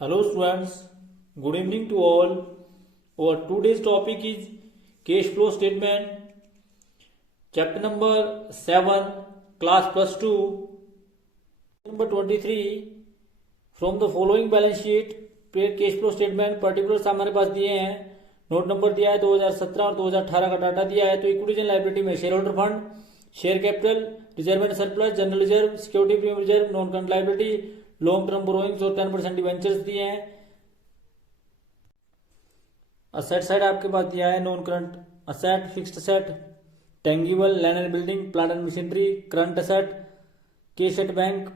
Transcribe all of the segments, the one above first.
Hello students, good evening to all. Our today's topic is cash flow statement, chapter number 7, class plus 2, number 23. From the following balance sheet, cash flow statement particulars हमारे पास दिए हैं. Note number दिया है 2017 और 2018 का data दिया है. तो इक्विटीज एंड लायबिलिटी में share holder fund, share capital, reserve and surplus, general reserve, security premium reserve, non current liability, long term borrowings और 10% डिवेंचर्स दिए हैं. असेट साइड आपके पास दिया है non current asset, fixed asset, tangible, land and building, plant and machinery, current asset, cash at bank,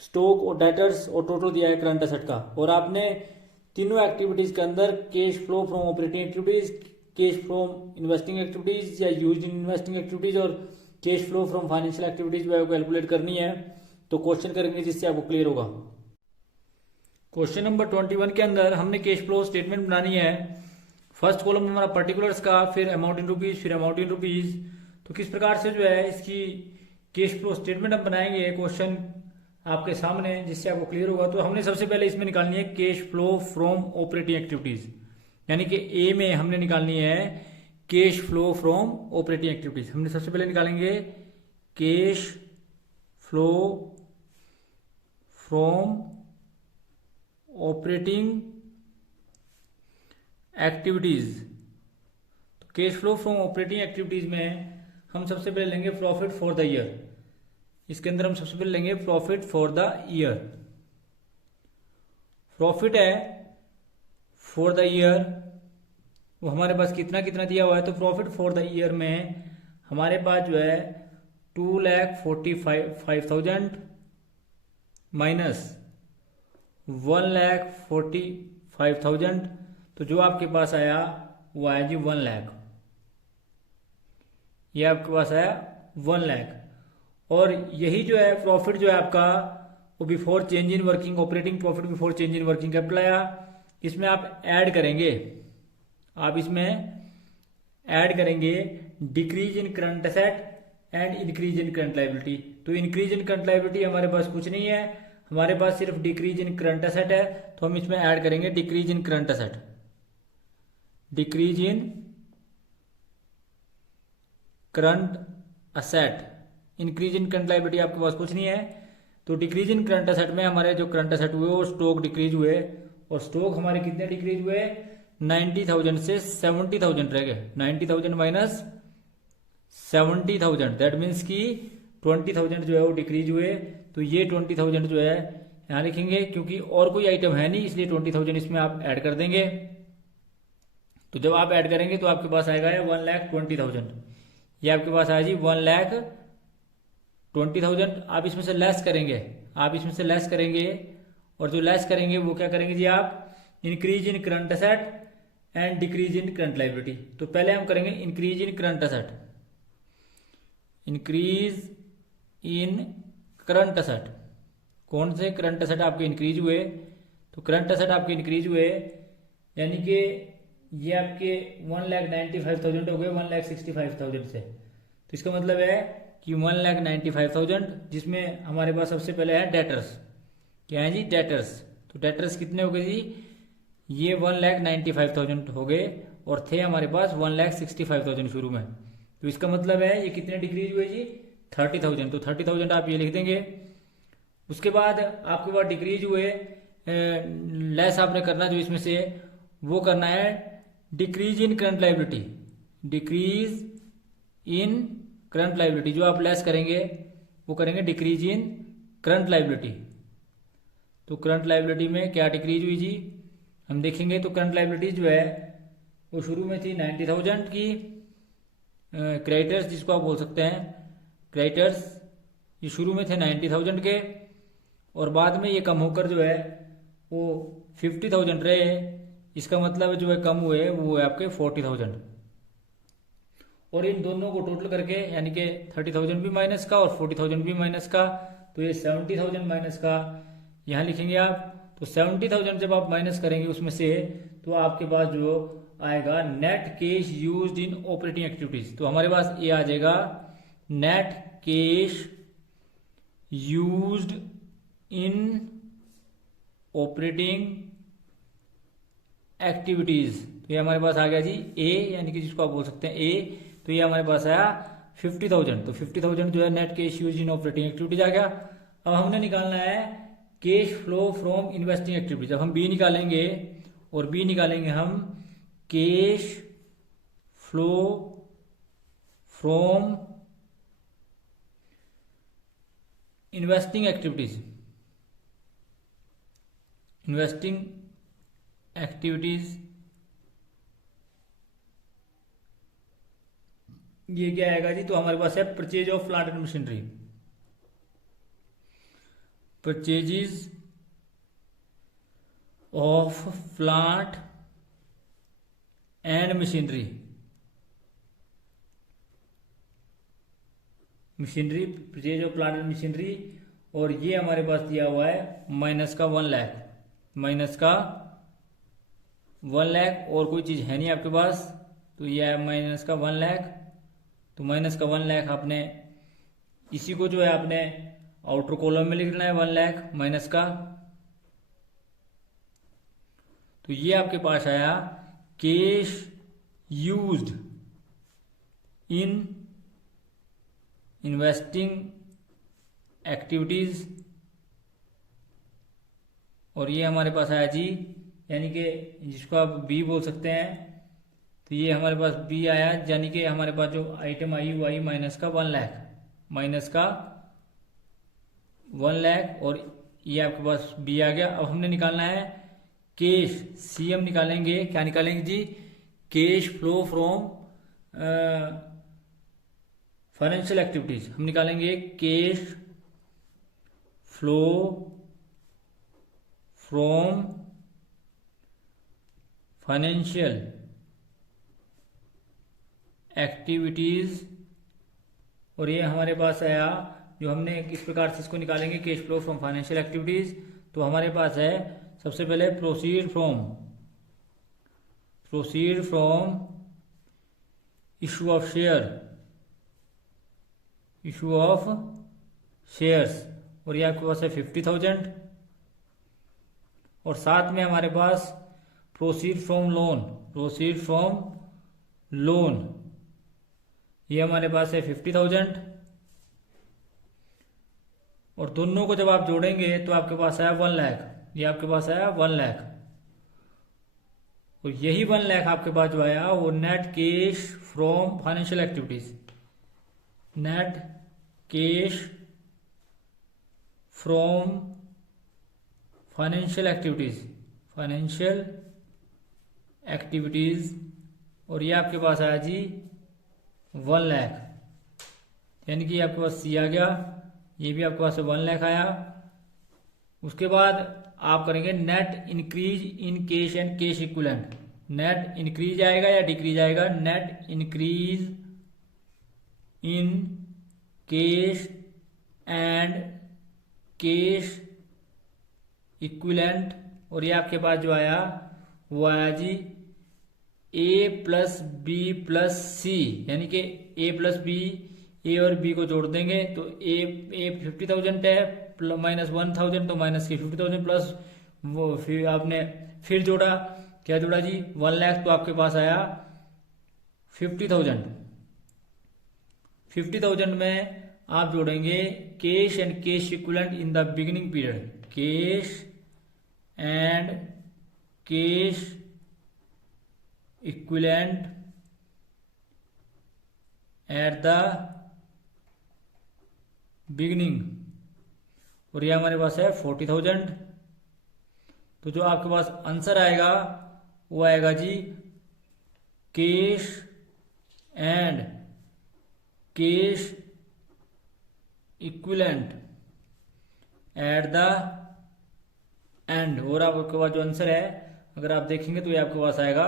stock और debtors, और total दिया है करंट असेट का. और आपने तीनों एक्टिविटीज के अंदर cash flow from operating activities, cash from investing activities या यूज्ड इन इन्वेस्टिंग एक्टिविटीज और cash flow from financial activities वो कैलकुलेट करनी है. तो क्वेश्चन करेंगे जिससे आपको क्लियर होगा. क्वेश्चन नंबर 21 के अंदर हमने कैश फ्लो स्टेटमेंट बनानी है. फर्स्ट कॉलम हमारा पर्टिकुलर्स का, फिर अमाउंट इन रुपीज, फिर अमाउंट इन रुपीज. तो किस प्रकार से जो है इसकी कैश फ्लो स्टेटमेंट हम बनाएंगे, क्वेश्चन आपके सामने जिससे आपको क्लियर होगा. तो हमने सबसे पहले इसमें निकालनी है cash flow from operating activities, यानी कि ए में हमने निकालनी है cash flow from operating activities. हमने सबसे पहले निकालेंगे cash flow from operating activities. तो cash flow from operating activities में हम सबसे पहले लेंगे प्रॉफिट फॉर द ईयर. इसके अंदर हम सबसे पहले लेंगे profit for the year. Profit है फॉर द ईयर, वो हमारे पास कितना कितना दिया हुआ है. तो प्रॉफिट फॉर द ईयर में हमारे पास जो है 2,45,000 माइनस 1,45,000. तो जो आपके पास आया वो आया जी 1 लाख. ये आपके पास आया 1 लाख. और यही जो है प्रॉफिट जो है आपका वो before change in working, operating profit before change in working capital आया. इसमें आप ऐड करेंगे, आप इसमें ऐड करेंगे decrease in current asset and increase in current liability. तो इंक्रीज इन करंट लायबिलिटी हमारे पास कुछ नहीं है, हमारे पास सिर्फ डिक्रीज इन करंट असेट है. तो हम इसमें ऐड करेंगे decrease in current asset, decrease in current asset. Increase in current liability आपके पास कुछ नहीं है. तो डिक्रीज इन करंट असेट में हमारे जो करंट असेट हुए वो स्टॉक डिक्रीज हुए, और स्टॉक हमारे कितने डिक्रीज हुए 90,000 से 70,000 रह गए. 90,000 माइनस 70,000 दैट मीन्स कि 20,000 जो है वो डिक्रीज हुए. तो ये 20,000 जो है यहाँ लिखेंगे, क्योंकि और कोई आइटम है नहीं इसलिए 20,000 इसमें आप ऐड कर देंगे. तो जब आप ऐड करेंगे तो आपके पास आएगा 1,20,000. ये आपके पास आया जी 1,20,000. आप इसमें से लेस करेंगे, आप इसमें से लेस करेंगे, और जो लेस करेंगे वो क्या करेंगे जी आप increase in current asset and decrease in current liability. तो पहले हम करेंगे increase in current asset, increase in current asset. कौन से करंट असेट आपके इंक्रीज हुए? तो करंट असेट आपके इंक्रीज हुए यानी कि ये आपके 1,95,000 हो गए 1,65,000 से. तो इसका मतलब है कि 1,95,000, जिसमें हमारे पास सबसे पहले है डेटर्स. क्या है जी डेटर्स. तो डेटर्स कितने हो गए जी, ये 1,95,000 हो गए, और थे हमारे पास 1,65,000 शुरू में. तो इसका मतलब है ये कितने डिक्रीज हुए जी 30,000. तो 30,000 आप ये लिख देंगे. उसके बाद आपके पास डिक्रीज हुए, लेस आपने करना जो इसमें से वो करना है decrease in current liability, decrease in current liability. जो आप लेस करेंगे वो करेंगे डिक्रीज इन करंट लायबिलिटी. तो करंट लायबिलिटी में क्या डिक्रीज हुई जी हम देखेंगे. तो करंट लायबिलिटी जो है वो शुरू में थी 90,000 की, क्रेडिटर्स जिसको आप बोल सकते हैं, क्रेडिटर्स ये शुरू में थे 90,000 के, और बाद में ये कम होकर जो है वो 50,000 रहे. इसका मतलब जो है कम हुए वो है आपके 40,000. और इन दोनों को टोटल करके यानी कि 30,000 भी माइनस का और 40,000 भी माइनस का, तो ये 70,000 माइनस का यहाँ लिखेंगे आप. तो 70,000 जब आप माइनस करेंगे उसमें से, तो आपके पास जो आएगा नेट कैश यूज्ड इन ऑपरेटिंग एक्टिविटीज. तो हमारे पास ये आ जाएगा नेट कैश यूज्ड इन ऑपरेटिंग एक्टिविटीज, तो ये हमारे पास आ गया जी ए, यानी कि जिसको आप बोल सकते हैं ए। तो ये हमारे पास आया 50,000। तो 50,000 जो है net cash use in operating activities आ गया। अब हमने निकालना है cash flow from investing activities. अब हम बी निकालेंगे, और बी निकालेंगे हम cash flow from investing activities. Investing activities ये क्या आएगा जी? तो हमारे पास है purchase of plant and machinery, purchases of plant and machinery, purchase of plant and machinery. और ये हमारे पास दिया हुआ है माइनस का 1 लाख, माइनस का 1 लाख, और कोई चीज है नहीं आपके पास, तो ये है माइनस का 1 लाख। तो माइनस का 1 लाख आपने इसी को जो है आपने आउटर कॉलम में लिखना है 1 लाख माइनस का। तो ये आपके पास आया cash used in investing activities, और ये हमारे पास आया जी, यानी कि जिसको आप बी बोल सकते हैं। तो ये हमारे पास बी आया, यानी कि हमारे पास जो आइटम आई वो आई माइनस का 1 लाख, माइनस का 1 लाख, और ये आपके पास बी आ गया। अब हमने निकालना है कैश, सी हम निकालेंगे, क्या निकालेंगे जी? Cash flow from financial activities. हम निकालेंगे cash flow from financial activities, और ये हमारे पास आया जो हमने किस प्रकार से इसको निकालेंगे cash flow from financial activities. तो हमारे पास है सबसे पहले proceed from issue of shares, और ये आपके पास है 50,000, और साथ में हमारे पास प्रोसीड फ्रॉम लोन, ये हमारे पास है 50,000, और दोनों को जब आप जोड़ेंगे तो आपके पास आया 1 लाख, ये आपके पास आया 1 लाख, और यही 1 लाख आपके पास जो आया वो net cash from financial activities, net cash from financial activities, और ये आपके पास आया जी 1 लाख, यानी कि आपके पास सी आ गया, ये भी आपके पास 1 लाख आया। उसके बाद आप करेंगे net increase in cash and cash equivalent. Net increase आएगा या डिक्रीज आएगा? Net increase in cash and cash equivalent, और ये आपके पास जो आया वो आया जी ए प्लस बी प्लस सी, यानी कि ए प्लस बी, ए और बी को जोड़ देंगे तो ए 50,000 है माइनस 1,000, तो माइनस की 50,000 प्लस वो फिर आपने फिर जोड़ा, क्या जोड़ा जी? 1 लाख, तो आपके पास आया 50,000। 50,000 में आप जोड़ेंगे cash and cash equivalent in the beginning period, cash and cash equivalent at the beginning, और ये हमारे पास है 40,000। तो जो आपके पास आंसर आएगा वो आएगा जी cash and cash equivalent at the end, और आपके पास जो आंसर है अगर आप देखेंगे तो ये आपके पास आएगा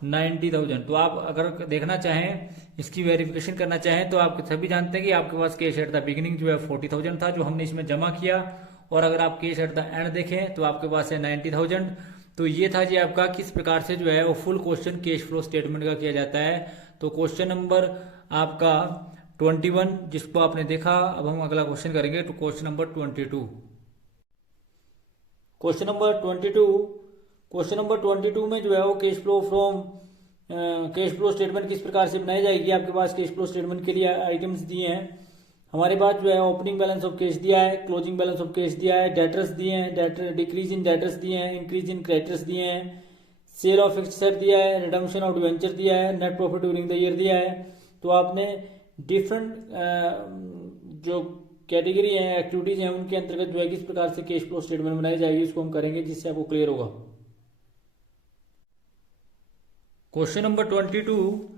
90,000। तो आप अगर देखना चाहें, इसकी वेरिफिकेशन करना चाहें, तो आप सभी जानते हैं कि आपके पास कैश एट द बिगिनिंग जो है 40,000 था जो हमने इसमें जमा किया, और अगर आप कैश एट द एंड देखें तो आपके पास है 90,000। तो ये था जी आपका किस प्रकार से जो है वो full question cash flow statement का किया जाता है। तो क्वेश्चन नंबर आपका 21 जिसको आपने देखा, अब हम अगला क्वेश्चन करेंगे तो question number 22। Question number 22 question number 22 में जो है वो कैश फ्लो स्टेटमेंट किस प्रकार से बनाई जाएगी। आपके पास कैश फ्लो स्टेटमेंट के लिए आइटम्स दिए हैं। हमारे पास जो है ओपनिंग बैलेंस ऑफ कैश दिया है, क्लोजिंग बैलेंस ऑफ कैश दिया है, डेटर्स दिए हैं, डेटर डिक्रीज इन डेटर्स दिए हैं, इंक्रीज इन क्रेडिटर्स दिए हैं, सेल ऑफ फिक्स्ड एसेट दिया है, रिडम्पशन ऑफ डिवेंचर दिया है, net profit during the year दिया है। तो आपने डिफरेंट जो कैटेगरी है, एक्टिविटीज हैं, उनके अंतर्गत जो है किस प्रकार से कैश फ्लो स्टेटमेंट बनाई जाएगी उसको हम करेंगे, जिससे आपको क्लियर होगा। क्वेश्चन नंबर 22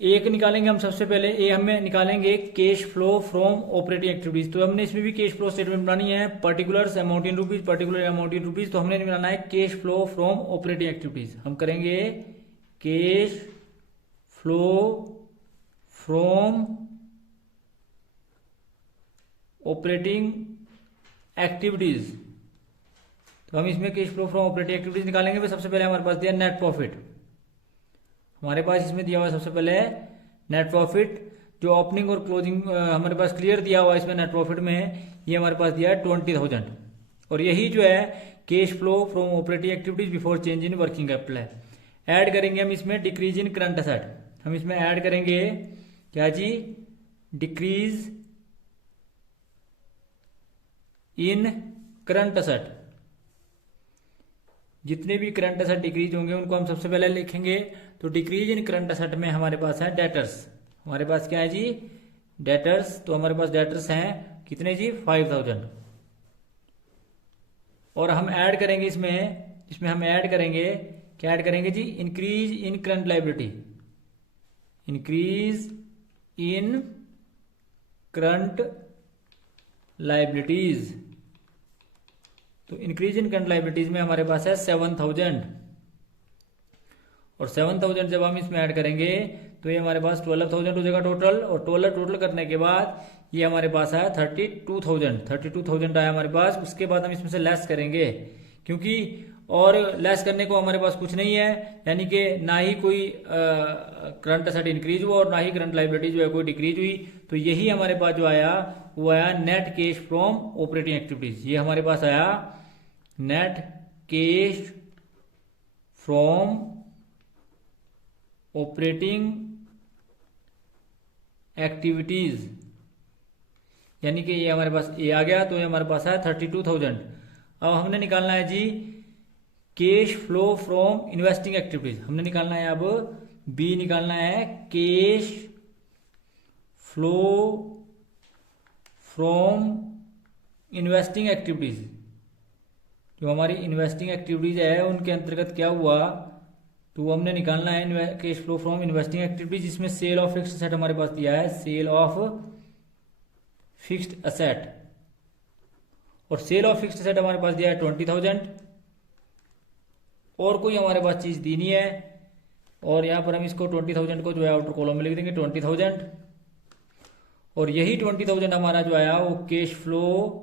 एक निकालेंगे हम। सबसे पहले ए हमें निकालेंगे cash flow from operating activities. तो हमने इसमें भी कैश फ्लो स्टेटमेंट बनानी है, particulars amount in rupees, particular amount in rupees. तो हमने बनाना है cash flow from operating activities. हम करेंगे cash flow from operating activities. तो हम इसमें cash flow from operating activities निकालेंगे। सबसे पहले हमारे पास दिया नेट प्रॉफिट। हमारे पास इसमें दिया हुआ सबसे पहले नेट प्रॉफिट, जो ओपनिंग और क्लोजिंग हमारे पास क्लियर दिया हुआ है इसमें नेट प्रॉफिट में, ये हमारे पास दिया है 20,000। और यही जो है cash flow from operating activities before change in working capital है। ऐड करेंगे हम इसमें डिक्रीज इन करंट एसेट। हम इसमें ऐड करेंगे क्या जी, डिक्रीज इन करंट एसेट। जितने भी करंट एसेट डिक्रीज होंगे उनको हम सबसे पहले लिखेंगे। तो डिक्रीज इन करंट एसेट में हमारे पास है डेटर्स। हमारे पास क्या है जी, डेटर्स। तो हमारे पास डेटर्स हैं कितने जी, 5,000। और हम ऐड करेंगे इसमें हम ऐड करेंगे, क्या ऐड करेंगे जी, increase in current liability. Increase in current liabilities. तो इंक्रीज इन करंट लायबिलिटीज में हमारे पास है 7,000। और 7,000 जब हम इसमें ऐड करेंगे तो ये हमारे पास 12,000 हो जाएगा टोटल। और टोटल करने के बाद ये हमारे पास आया 32,000 आया हमारे पास। उसके बाद हम इसमें से लेस करेंगे, क्योंकि और लेस करने को हमारे पास कुछ नहीं है, यानी कि ना ही कोई करंट एसेट इंक्रीज हुआ और ना ही करंट लायबिलिटी जो है कोई डिक्रीज हुई। तो यही हमारे पास जो आया वो आया net cash from operating activities. ये हमारे पास आया net cash from operating activities, यानी कि ये हमारे पास ए आ गया। तो ये हमारे पास है 32,000। अब हमने निकालना है जी cash flow from investing activities. हमने निकालना है अब बी निकालना है cash flow from investing activities. जो हमारी इन्वेस्टिंग एक्टिविटीज है उनके अंतर्गत क्या हुआ, तो हमने निकालना है cash flow from investing activities, जिसमें सेल ऑफ फिक्स्ड एसेट हमारे पास दिया है, सेल ऑफ फिक्स्ड एसेट। और सेल ऑफ फिक्स्ड एसेट हमारे पास दिया है 20,000। और कोई हमारे पास चीज दी नहीं है। और यहां पर हम इसको 20,000 को जो है आउटर कॉलम में लिख देंगे 20,000। और यही 20,000 हमारा जो आया वो cash flow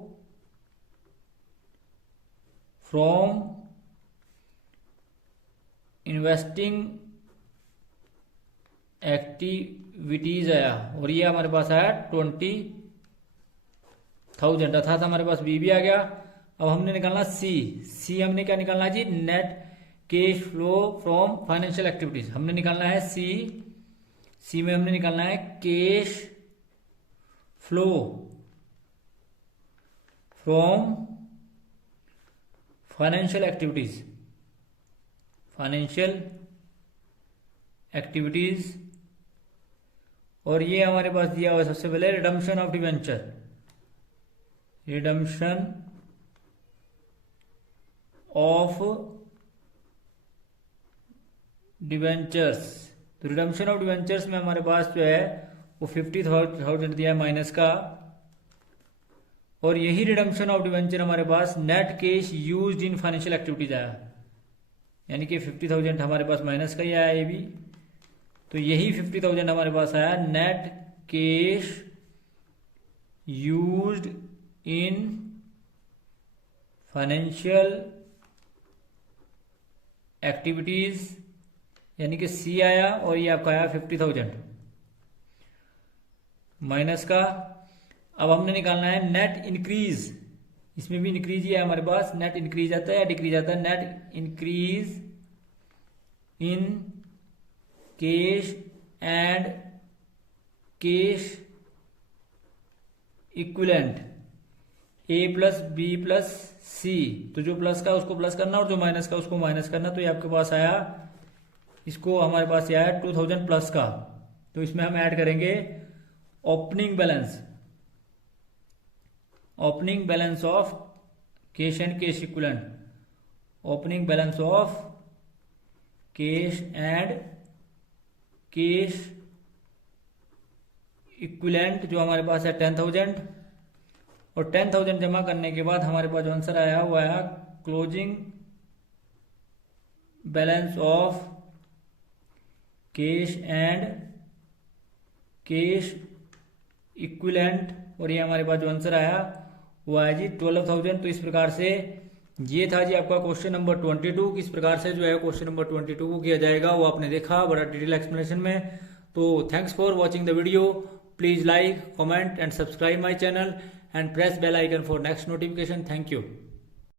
from investing activities आया। और ये हमारे पास आया 20,000, अर्थात हमारे पास बी भी आ गया। अब हमने निकालना सी हमने क्या निकालना है जी, net cash flow from financial activities. हमने निकालना है सी में हमने निकालना है cash flow from financial activities. और ये हमारे पास दिया हुआ सबसे पहले redemption of debenture, redemption of debentures. तो रिडम्पशन ऑफ डिवेंचर्स में हमारे पास जो है वो 50,000 दिया है माइनस का। और यही रिडम्पशन ऑफ डिवेंचर हमारे पास net cash used in financial activities आया, यानी कि 50,000 हमारे पास माइनस का ही आया ये भी। तो यही 50,000 हमारे पास आया net cash used in financial activities, यानी कि सी आया। और ये आपका आया 50,000 माइनस का। अब हमने निकालना है नेट इंक्रीज इसमें भी इंक्रीज ही है हमारे पास, नेट इंक्रीज आता है या डिक्रीज आता है, net increase in cash and cash equivalent A plus B plus C. तो जो प्लस का उसको प्लस करना और जो माइनस का उसको माइनस करना। तो ये आपके पास आया, इसको हमारे पास ये आया 2000 प्लस का। तो इसमें हम ऐड करेंगे opening balance, opening balance of cash and cash equivalent, opening balance of cash and cash equivalent जो हमारे पास है 10,000। और 10,000 जमा करने के बाद हमारे पास जो आंसर आया वो आया closing balance of cash and cash equivalent. और ये हमारे पास जो आंसर आया वो आया जी 12,000। तो इस प्रकार से ये था जी आपका क्वेश्चन नंबर 22। किस प्रकार से जो है क्वेश्चन नंबर 22 को किया जाएगा वो आपने देखा बड़ा डिटेल एक्सप्लेनेशन में। तो thanks for watching the video. Please like, comment and subscribe my channel and press bell icon for next notification. Thank you.